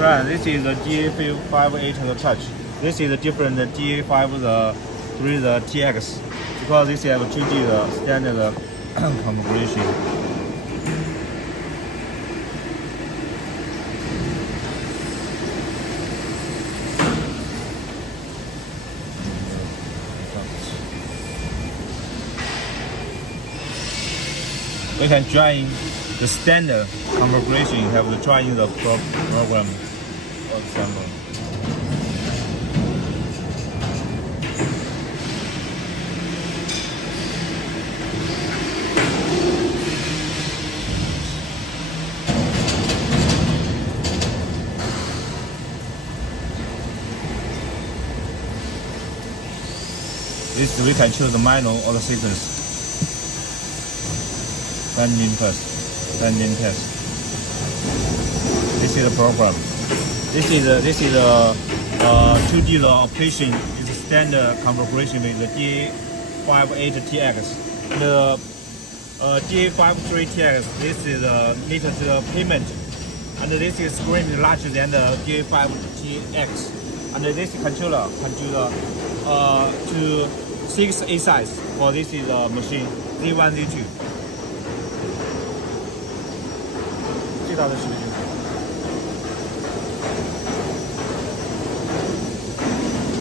friend, this is the Da58tX. This is a different Da58tX because this have 2G standard configuration. We can join the standard configuration. You have to try in the program, for example. This we can choose the manual or the sequence. Nanjing test. This is the program. This is a 2D operation is standard configuration with the Da58tX. The Da53tX. This is a latest payment, and this is screen larger than the Da58tX. And this controller to 6A size for this is a machine Z1 Z2。最大的视频。